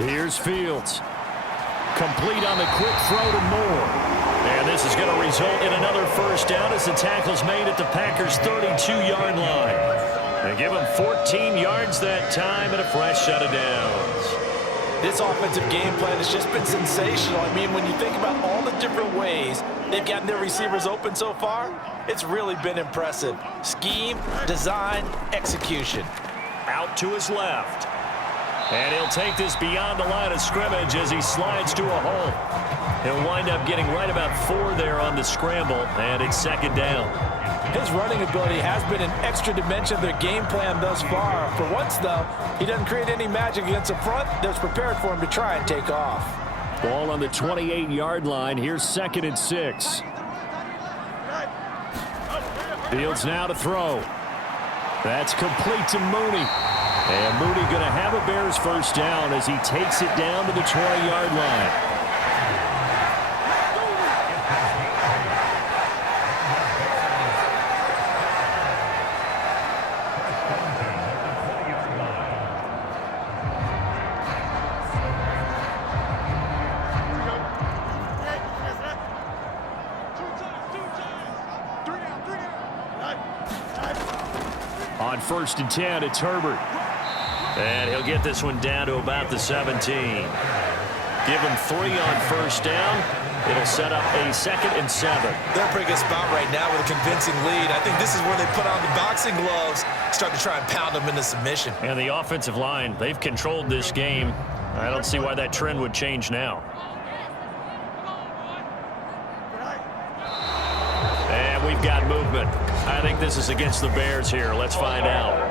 Here's Fields. Complete on the quick throw to Moore. And this is going to result in another first down as the tackle's made at the Packers' 32-yard line. They give them 14 yards that time and a fresh set of downs. This offensive game plan has just been sensational. I mean, when you think about all the different ways they've gotten their receivers open so far, it's really been impressive. Scheme, design, execution. Out to his left. And he'll take this beyond the line of scrimmage as he slides to a hole. He'll wind up getting right about 4 there on the scramble, and it's second down. His running ability has been an extra dimension of their game plan thus far. For once, though, he doesn't create any magic against the front that's prepared for him to try and take off. Ball on the 28-yard line. Here's 2nd and 6. Fields now to throw. That's complete to Mooney. And Mooney going to have a Bears first down as he takes it down to the 20-yard line. On 1st and 10, it's Herbert. And he'll get this one down to about the 17. Give him 3 on first down. It'll set up a 2nd and 7. They're in a pretty good spot right now with a convincing lead. I think this is where they put on the boxing gloves, start to try and pound them into submission. And the offensive line, they've controlled this game. I don't see why that trend would change now. And we've got movement. I think this is against the Bears here. Let's find out.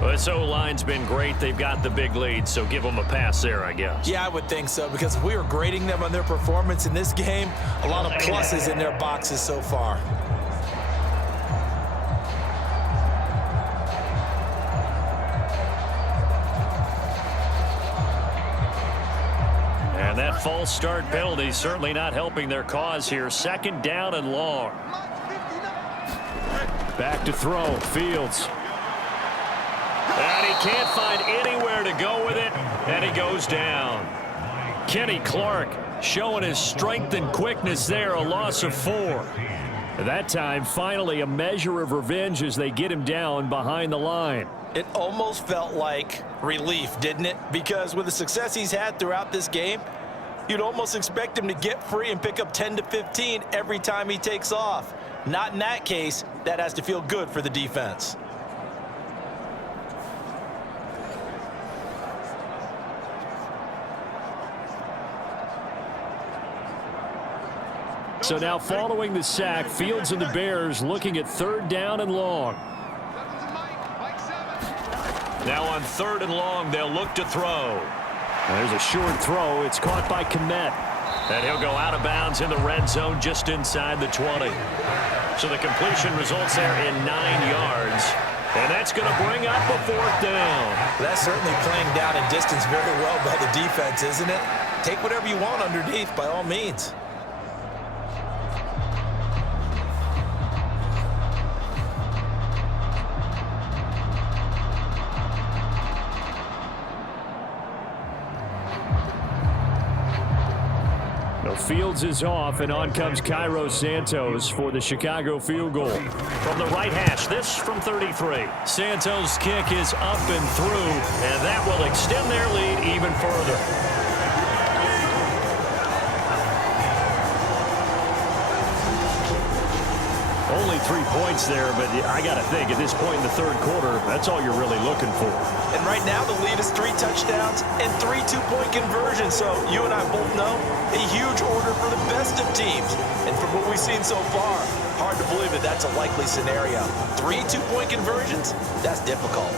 Well, this O-line's been great. They've got the big lead, so give them a pass there, I guess. Yeah, I would think so, because if we were grading them on their performance in this game, a lot of pluses in their boxes so far. And that false start penalty certainly not helping their cause here. 2nd down and long. Back to throw. Fields. And he can't find anywhere to go with it, and he goes down. Kenny Clark showing his strength and quickness there, a loss of 4. That time, finally, a measure of revenge as they get him down behind the line. It almost felt like relief, didn't it? Because with the success he's had throughout this game, you'd almost expect him to get free and pick up 10 to 15 every time he takes off. Not in that case. That has to feel good for the defense. So now following the sack, Fields and the Bears looking at 3rd down and long. Now on 3rd and long, they'll look to throw. There's a short throw. It's caught by Kmet. And he'll go out of bounds in the red zone just inside the 20. So the completion results there in 9 yards. And that's going to bring up a 4th down. That's certainly playing down in distance very well by the defense, isn't it? Take whatever you want underneath by all means. Fields is off, and on comes Cairo Santos for the Chicago field goal. From the right hash, this from 33. Santos' kick is up and through, and that will extend their lead even further. Only 3 points there, but I got to think at this point in the 3rd quarter, that's all you're really looking for. And right now the lead is 3 touchdowns and 3 two-point conversions. So you and I both know a huge order for the best of teams. And from what we've seen so far, hard to believe that that's a likely scenario. 3 two-point conversions? That's difficult.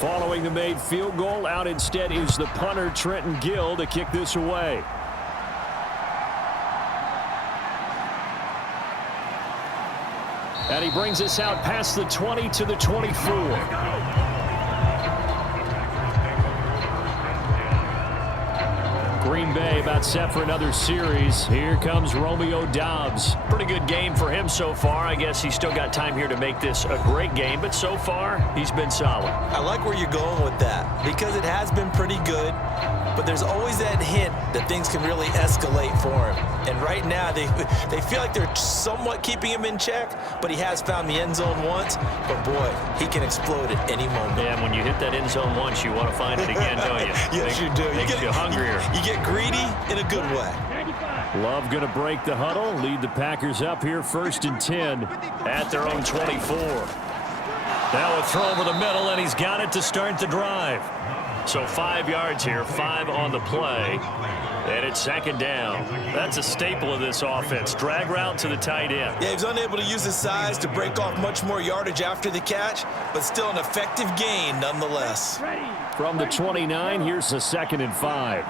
Following the made field goal, out instead is the punter Trenton Gill to kick this away. And he brings us out past the 20 to the 24. Green Bay about set for another series. Here comes Romeo Doubs. Pretty good game for him so far. I guess he's still got time here to make this a great game, but so far, he's been solid. I like where you're going with that because it has been pretty good, but there's always that hint that things can really escalate for him. And right now, they feel like they're somewhat keeping him in check, but he has found the end zone once. But, boy, he can explode at any moment. Yeah, and when you hit that end zone once, you want to find it again, don't you? Yes, you do. Makes you hungrier. You get greedy in a good way. Love going to break the huddle, lead the Packers up here 1st and 10 at their own 24. Now a throw over the middle, and he's got it to start the drive. So 5 yards here, 5 on the play, and it's 2nd down. That's a staple of this offense. Drag route to the tight end. Yeah, he was unable to use his size to break off much more yardage after the catch, but still an effective gain nonetheless. From the 29, here's the 2nd and 5.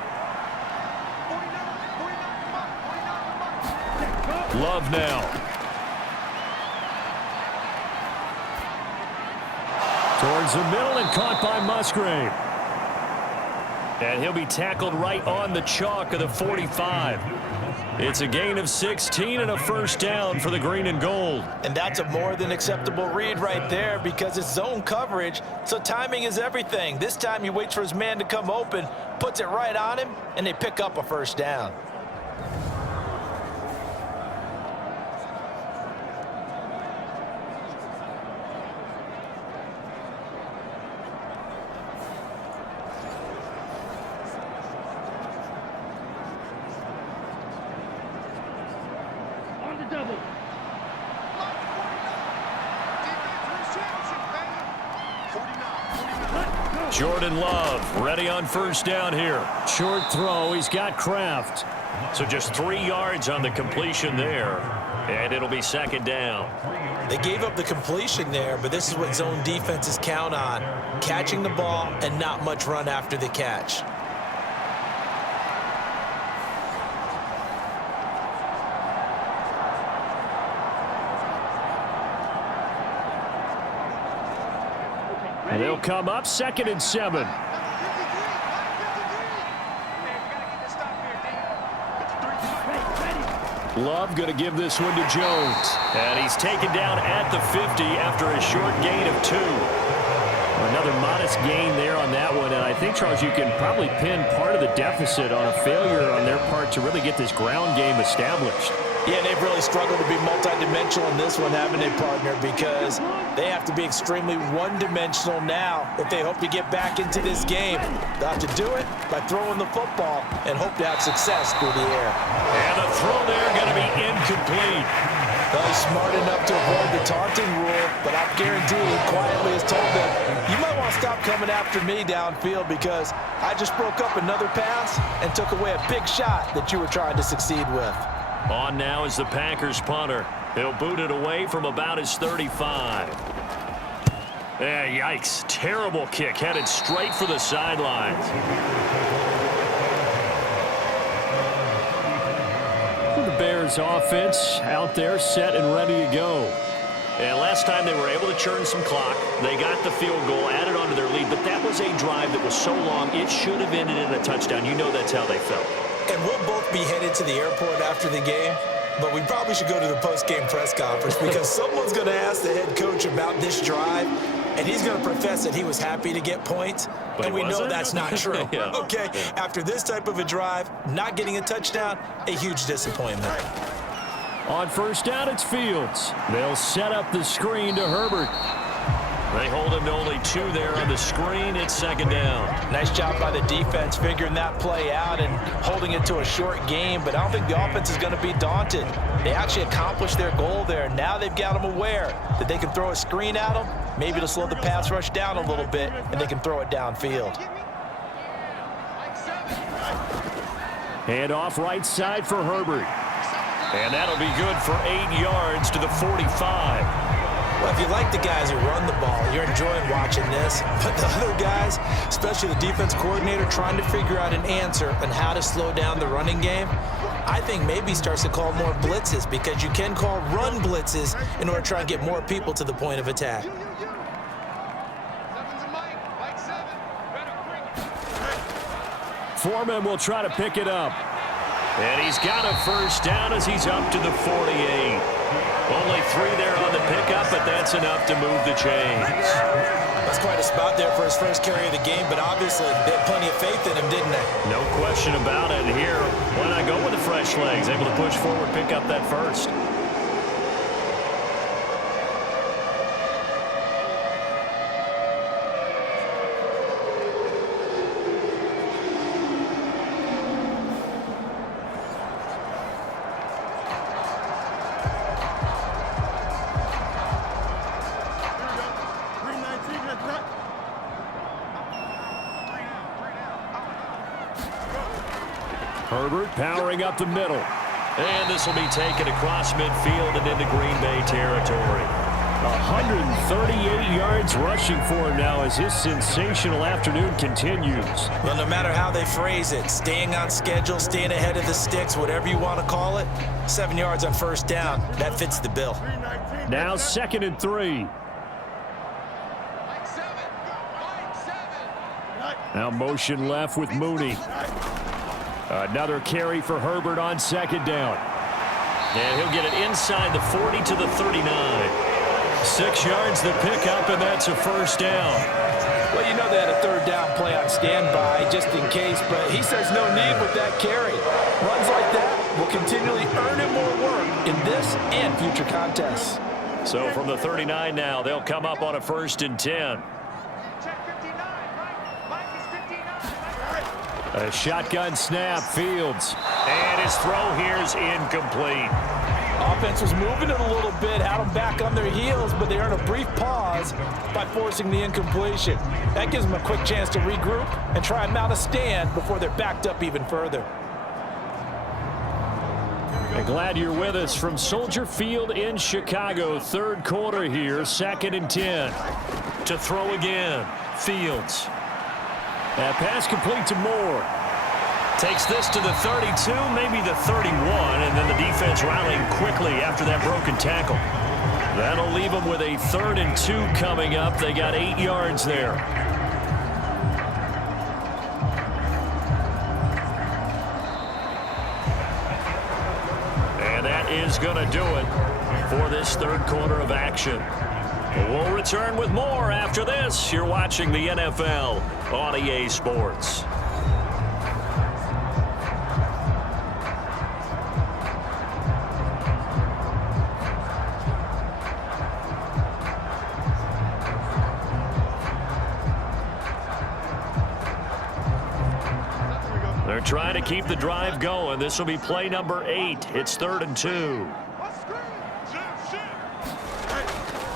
Love now. Towards the middle and caught by Musgrave. And he'll be tackled right on the chalk of the 45. It's a gain of 16 and a 1st down for the green and gold. And that's a more than acceptable read right there because it's zone coverage, so timing is everything. This time he waits for his man to come open, puts it right on him, and they pick up a 1st down. Jordan Love ready on 1st down here. Short throw. He's got Kraft. So just 3 yards on the completion there. And it'll be 2nd down. They gave up the completion there, but this is what zone defenses count on. Catching the ball and not much run after the catch. And they'll come up 2nd and 7. Love going to give this one to Jones. And he's taken down at the 50 after a short gain of 2. Another modest gain there on that one. And I think, Charles, you can probably pin part of the deficit on a failure on their part to really get this ground game established. Yeah, they've really struggled to be multidimensional in this one, haven't they, partner? Because they have to be extremely one-dimensional now if they hope to get back into this game. They'll have to do it by throwing the football and hope to have success through the air. And the throw there going to be incomplete. Well, he's smart enough to avoid the taunting rule, but I guarantee he quietly has told them, you might want to stop coming after me downfield because I just broke up another pass and took away a big shot that you were trying to succeed with. On now is the Packers punter. He'll boot it away from about his 35. Yikes. Terrible kick headed straight for the sidelines. The Bears offense out there set and ready to go. And last time they were able to churn some clock. They got the field goal, added on to their lead, but that was a drive that was so long it should have ended in a touchdown. You know that's how they felt. And we'll both be headed to the airport after the game, but we probably should go to the post-game press conference because someone's going to ask the head coach about this drive, and he's going to profess that he was happy to get points, and we know that's not true. Yeah. Okay, after this type of a drive, not getting a touchdown, a huge disappointment. On 1st down, it's Fields. They'll set up the screen to Herbert. They hold him to only 2 there on the screen. It's 2nd down. Nice job by the defense figuring that play out and holding it to a short game, but I don't think the offense is going to be daunted. They actually accomplished their goal there. Now they've got them aware that they can throw a screen at them, maybe to slow the pass rush down a little bit, and they can throw it downfield. Hand off right side for Herbert. And that'll be good for 8 yards to the 45. Well, if you like the guys who run the ball, you're enjoying watching this. But the other guys, especially the defense coordinator, trying to figure out an answer on how to slow down the running game, I think maybe starts to call more blitzes because you can call run blitzes in order to try and get more people to the point of attack. for him and will try to pick it up. And he's got a first down as he's up to the 48. Only 3 there on the pickup, but that's enough to move the chains. That's quite a spot there for his first carry of the game, but obviously they had plenty of faith in him, didn't they? No question about it. Here, why not go with the fresh legs? Able to push forward, pick up that first. Herbert powering up the middle. And this will be taken across midfield and into Green Bay territory. 138 yards rushing for him now as his sensational afternoon continues. Well, no matter how they phrase it, staying on schedule, staying ahead of the sticks, whatever you want to call it, 7 yards on first down, that fits the bill. Now 2nd and 3. Now motion left with Mooney. Another carry for Herbert on 2nd down. And he'll get it inside the 40 to the 39. 6 yards the pickup, and that's a first down. Well, you know they had a 3rd down play on standby just in case, but he says no need with that carry. Runs like that will continually earn him more work in this and future contests. So from the 39 now, they'll come up on a 1st and 10. A shotgun snap, Fields. And his throw here is incomplete. Offense was moving it a little bit, had them back on their heels, but they earned a brief pause by forcing the incompletion. That gives them a quick chance to regroup and try and mount a stand before they're backed up even further. And glad you're with us from Soldier Field in Chicago. 3rd quarter here, 2nd and 10. To throw again, Fields. That pass complete to Moore. Takes this to the 32, maybe the 31, and then the defense rallying quickly after that broken tackle. That'll leave them with a 3rd and 2 coming up. They got 8 yards there. And that is going to do it for this 3rd quarter of action. We'll return with more after this. You're watching the NFL on EA Sports. They're trying to keep the drive going. This will be play number 8. It's 3rd and 2.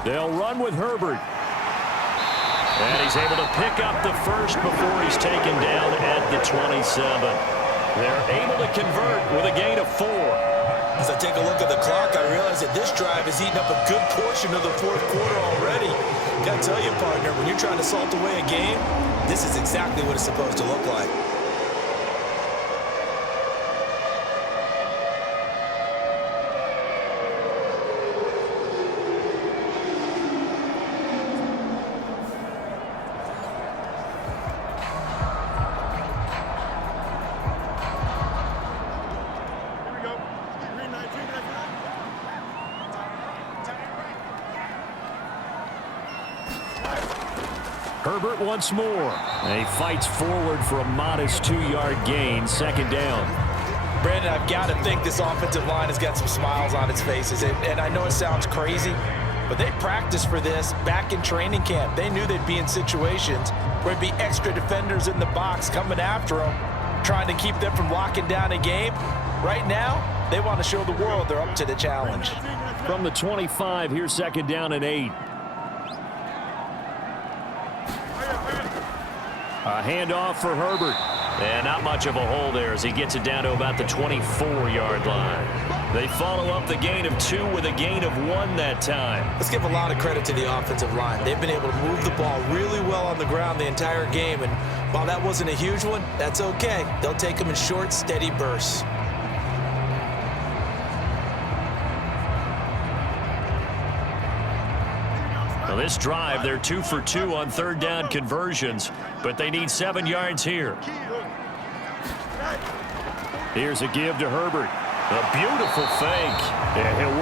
They'll run with Herbert. And he's able to pick up the first before he's taken down at the 27. They're able to convert with a gain of 4. As I take a look at the clock, I realize that this drive has eaten up a good portion of the 4th quarter already. Gotta tell you, partner, when you're trying to salt away a game, this is exactly what it's supposed to look like. Herbert once more. And he fights forward for a modest 2-yard gain. 2nd down. Brandon, I've got to think this offensive line has got some smiles on its faces. And I know it sounds crazy, but they practiced for this back in training camp. They knew they'd be in situations where there'd be extra defenders in the box coming after them, trying to keep them from locking down a game. Right now, they want to show the world they're up to the challenge. From the 25, here's 2nd down and 8. A handoff for Herbert. And not much of a hole there as he gets it down to about the 24-yard line. They follow up the gain of 2 with a gain of 1 that time. Let's give a lot of credit to the offensive line. They've been able to move the ball really well on the ground the entire game. And while that wasn't a huge one, that's okay. They'll take them in short, steady bursts. Now this drive, they're 2 for 2 on 3rd down conversions, but they need 7 yards here. Here's a give to Herbert. A beautiful fake. And he'll